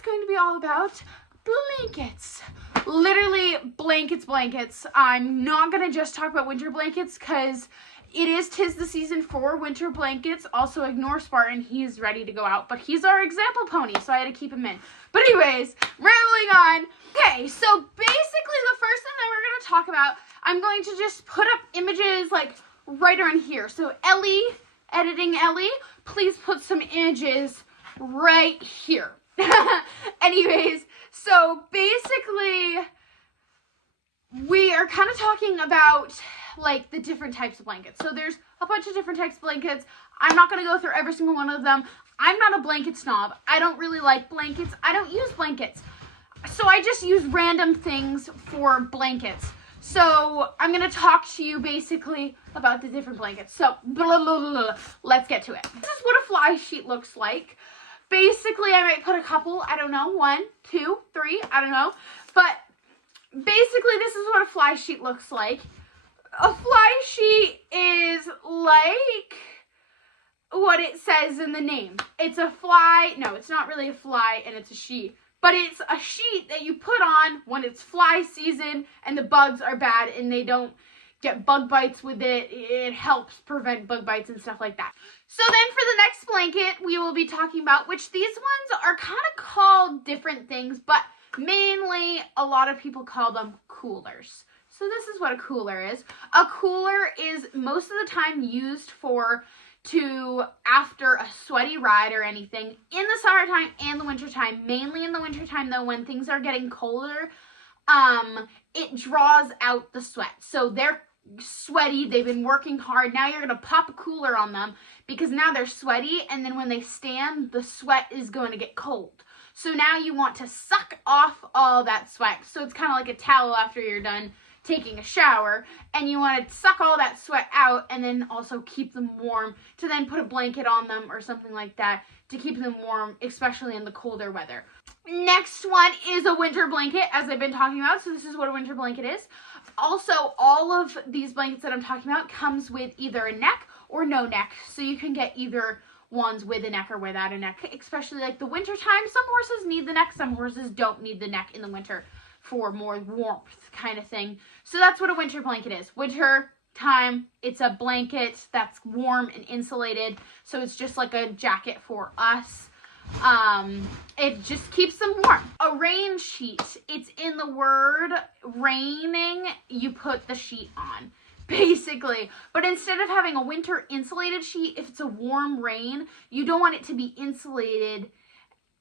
it's going to be all about blankets. Literally blankets. I'm not going to just talk about winter blankets because tis the season for winter blankets. Also ignore Spartan. He's ready to go out, but he's our example pony, so I had to keep him in. But anyways, rambling on. Okay, so basically the first thing that we're going to talk about, I'm going to just put up images like right around here. So Ellie, editing Ellie, please put some images right here. Anyways, so basically we are kind of talking about like the different types of blankets. So there's a bunch of different types of blankets. I'm not going to go through every single one of them. I'm not a blanket snob. I don't really like blankets. I don't use blankets. So I just use random things for blankets. So I'm going to talk to you basically about the different blankets. So let's get to it. This is what a fly sheet looks like. Basically, I might put a couple, I don't know, 1, 2, 3, I don't know. But basically, this is what a fly sheet looks like. A fly sheet is like what it says in the name. It's a fly. No, it's not really a fly, and it's a sheet. But it's a sheet that you put on when it's fly season and the bugs are bad and they don't get bug bites with it. It helps prevent bug bites and stuff like that. So then for the next blanket, we will be talking about, which these ones are kind of called different things, but mainly a lot of people call them coolers. So this is what a cooler is. A cooler is most of the time used after a sweaty ride or anything in the summertime and the wintertime. Mainly in the wintertime though, when things are getting colder, it draws out the sweat. So they're sweaty, they've been working hard. Now you're going to pop a cooler on them because now they're sweaty, and then when they stand, the sweat is going to get cold. So now you want to suck off all that sweat. So it's kind of like a towel after you're done taking a shower, and you want to suck all that sweat out and then also keep them warm to then put a blanket on them or something like that to keep them warm, especially in the colder weather. Next one is a winter blanket, as I've been talking about. So this is what a winter blanket is. Also, all of these blankets that I'm talking about comes with either a neck or no neck. So you can get either ones with a neck or without a neck, especially like the winter time. Some horses need the neck, some horses don't need the neck in the winter for more warmth kind of thing. So that's what a winter blanket is. Winter time, it's a blanket that's warm and insulated. So it's just like a jacket for us. It just keeps them warm. A rain sheet, it's in the word raining, you put the sheet on, basically. But instead of having a winter insulated sheet, if it's a warm rain, you don't want it to be insulated.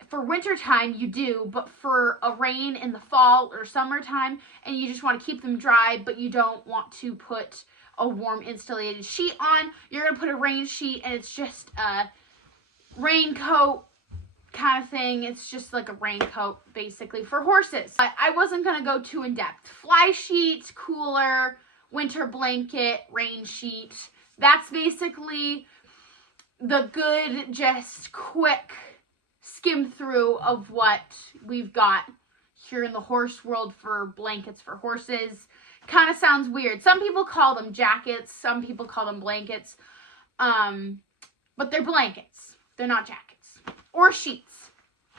For winter time, you do, but for a rain in the fall or summertime, and you just want to keep them dry, but you don't want to put a warm insulated sheet on, you're going to put a rain sheet, and it's just a raincoat kind of thing. It's just like a raincoat, basically, for horses. I wasn't going to go too in-depth. Fly sheet, cooler, winter blanket, rain sheet. That's basically the good, just quick skim through of what we've got here in the horse world for blankets for horses. Kind of sounds weird. Some people call them jackets. Some people call them blankets. But they're blankets. They're not jackets. Or sheets.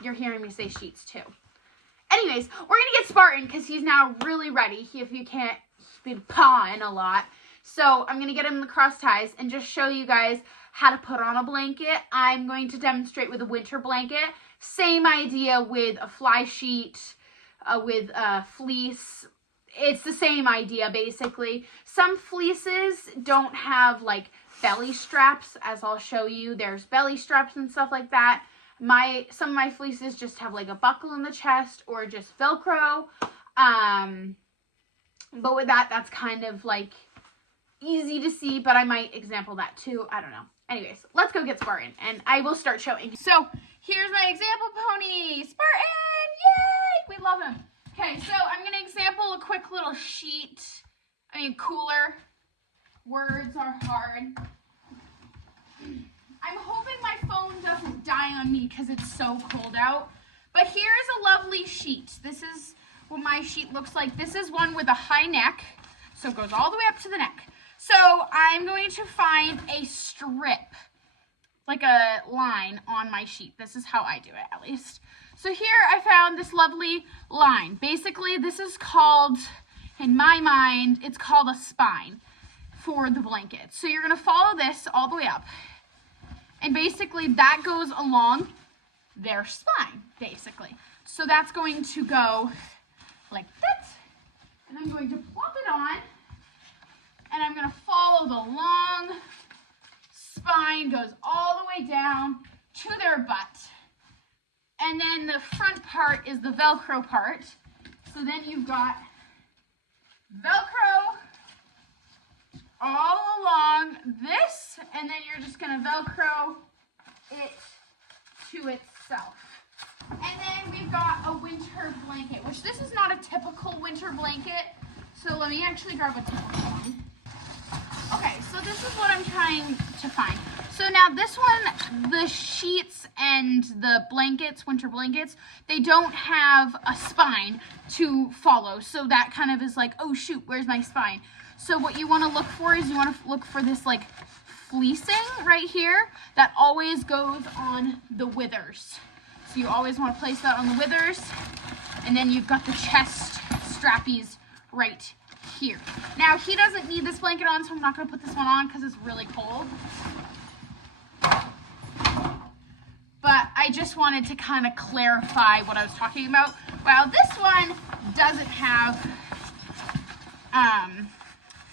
You're hearing me say sheets too. Anyways, we're going to get Spartan because he's now really ready. If you can't, he's been pawing a lot. So I'm going to get him the cross ties and just show you guys how to put on a blanket. I'm going to demonstrate with a winter blanket. Same idea with a fly sheet, with a fleece. It's the same idea, basically. Some fleeces don't have, like, belly straps, as I'll show you. There's belly straps and stuff like that. Some of my fleeces just have, like, a buckle in the chest or just Velcro. But with that, that's kind of, like, easy to see, but I might example that too. I don't know. Anyways, let's go get Spartan, and I will start showing. So, here's my example pony, Spartan! Yay! We love him. Okay, so I'm going to example a quick little sheet. Cooler. Words are hard. I'm hoping my phone doesn't die on me because it's so cold out. But here's a lovely sheet. This is what my sheet looks like. This is one with a high neck, so it goes all the way up to the neck. So I'm going to find a strip, like a line on my sheet. This is how I do it, at least. So here I found this lovely line. Basically, this is called, in my mind, it's called a spine for the blanket. So you're going to follow this all the way up. And basically that goes along their spine, basically. So that's going to go like that. And I'm going to plop it on. And I'm going to follow the long spine, goes all the way down to their butt. And then the front part is the Velcro part. So then you've got Velcro all along this, and then you're just gonna Velcro it to itself. And then we've got a winter blanket, which this is not a typical winter blanket. So let me actually grab a typical one. Okay, so this is what I'm trying to find. So now this one, the sheets and the blankets, winter blankets, they don't have a spine to follow. So that kind of is like, oh shoot, where's my spine? So what you want to look for is you want to look for this like fleecing right here that always goes on the withers. So you always want to place that on the withers. And then you've got the chest strappies right here. Now he doesn't need this blanket on, so I'm not going to put this one on because it's really cold. But I just wanted to kind of clarify what I was talking about. Well, this one doesn't have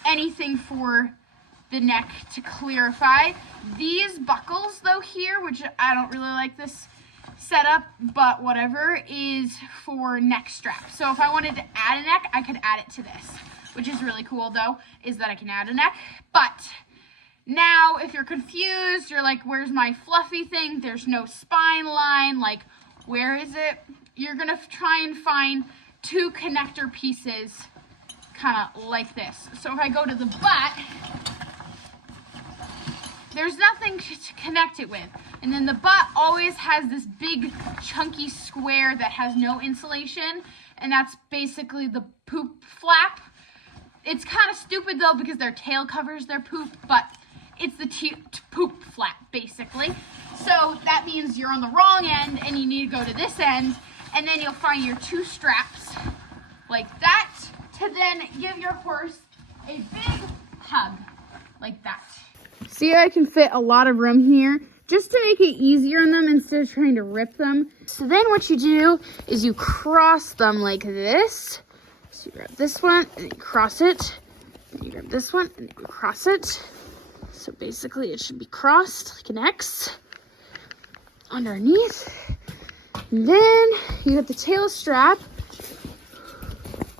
anything for the neck to clarify. These buckles though here, which I don't really like this setup, but whatever, is for neck strap. So if I wanted to add a neck, I could add it to this, which is really cool though, is that I can add a neck. But now if you're confused, you're like, where's my fluffy thing? There's no spine line, like where is it? You're gonna try and find two connector pieces kind of like this. So if I go to the butt, there's nothing to connect it with. And then the butt always has this big chunky square that has no insulation, and that's basically the poop flap. It's kind of stupid though because their tail covers their poop, but it's the poop flap basically. So that means you're on the wrong end and you need to go to this end, and then you'll find your two straps like that to then give your horse a big hug like that. See, I can fit a lot of room here just to make it easier on them instead of trying to rip them. So then what you do is you cross them like this. So you grab this one and you cross it. Then you grab this one and you cross it. So basically it should be crossed like an X underneath. And then you get the tail strap.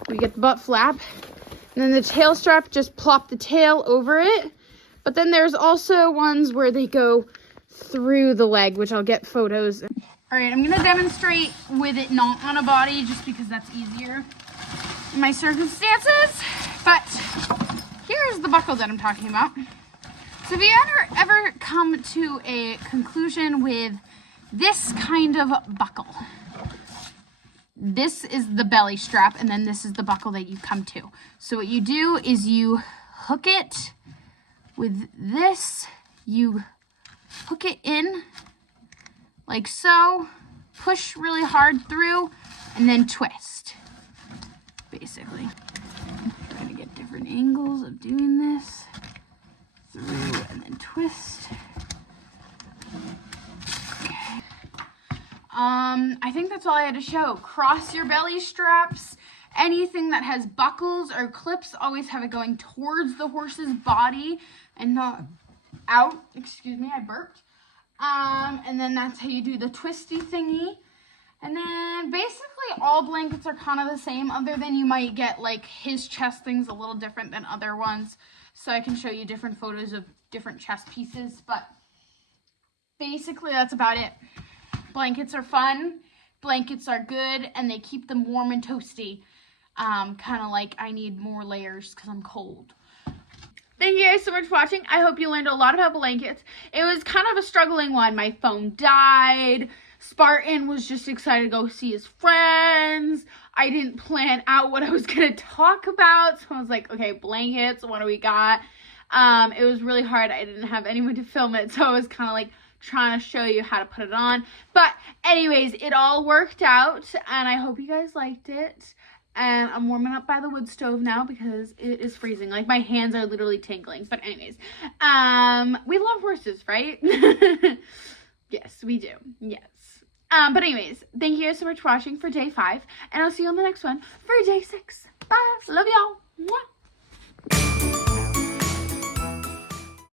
We get the butt flap. And then the tail strap, just plop the tail over it. But then there's also ones where they go through the leg, which I'll get photos. All right, I'm gonna demonstrate with it not on a body just because that's easier in my circumstances. But here's the buckle that I'm talking about. So if you ever come to a conclusion with this kind of buckle, this is the belly strap, and then this is the buckle that you come to. So what you do is you hook it with this, you hook it in like so, push really hard through, and then twist, basically. Try to get different angles of doing this, through and then twist. Okay. I think that's all I had to show. Cross your belly straps. Anything that has buckles or clips, always have it going towards the horse's body and not out. Excuse me, I burped. And then that's how you do the twisty thingy. And then basically all blankets are kind of the same, other than you might get like his chest things a little different than other ones. So I can show you different photos of different chest pieces, but basically that's about it. Blankets are fun, blankets are good, and they keep them warm and toasty. Kind of like I need more layers because I'm cold. Thank you guys so much for watching. I hope you learned a lot about blankets. It was kind of a struggling one. My phone died. Spartan was just excited to go see his friends. I didn't plan out what I was going to talk about. So I was like, okay, blankets, what do we got? It was really hard. I didn't have anyone to film it. So I was kind of like trying to show you how to put it on. But anyways, it all worked out, and I hope you guys liked it. And I'm warming up by the wood stove now because it is freezing. Like, my hands are literally tingling. But anyways, we love horses, right? Yes, we do. Yes. But anyways, thank you guys so much for watching for day 5. And I'll see you on the next one for day 6. Bye. Love y'all. Mwah.